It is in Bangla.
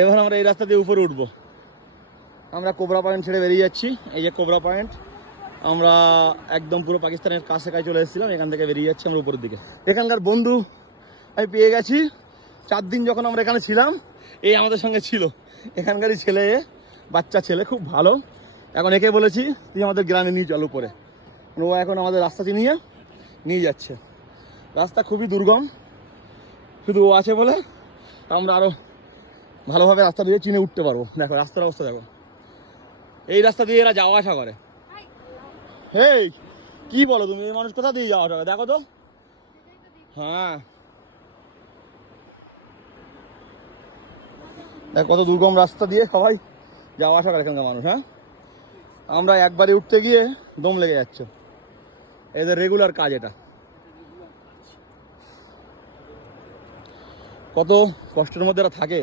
এবার আমরা এই রাস্তা দিয়ে উপরে উঠবো। আমরা কোবরা পয়েন্ট ছেড়ে বেরিয়ে যাচ্ছি। এই যে কোবরা পয়েন্ট, আমরা একদম পুরো পাকিস্তানের কাছে চলে এসেছিলাম। এখান থেকে বেরিয়ে যাচ্ছি আমরা উপরের দিকে। এখানকার বন্ধু আমি পেয়ে গেছি। 4 দিন যখন আমরা এখানে ছিলাম, এই আমাদের সঙ্গে ছিল। এখানকারই ছেলে, বাচ্চা ছেলে, খুব ভালো। এখন একে বলেছি তুই আমাদের গ্রামে নিয়ে চল উপরে। ও এখন আমাদের রাস্তা নিয়ে যাচ্ছে। রাস্তা খুবই দুর্গম, শুধু ও আছে বলে আমরা আরও ভালোভাবে রাস্তা দিয়ে চিনে উঠতে পারবো। দেখো রাস্তার অবস্থা দেখো, এই রাস্তা দিয়ে এরা যাওয়া আসা করে। হেই কি বলো তুমি, এই মানুষ কোথা দিয়ে যাওয়া আসা করে দেখো তো। হ্যাঁ দেখ কত দুর্গম রাস্তা দিয়ে সবাই যাওয়া আসা করে এখানকার মানুষ। হ্যাঁ, আমরা একবারে উঠতে গিয়ে দম লেগে যাচ্ছে। এদের রেগুলার কাজ এটা। কত কষ্টের মধ্যে এরা থাকে।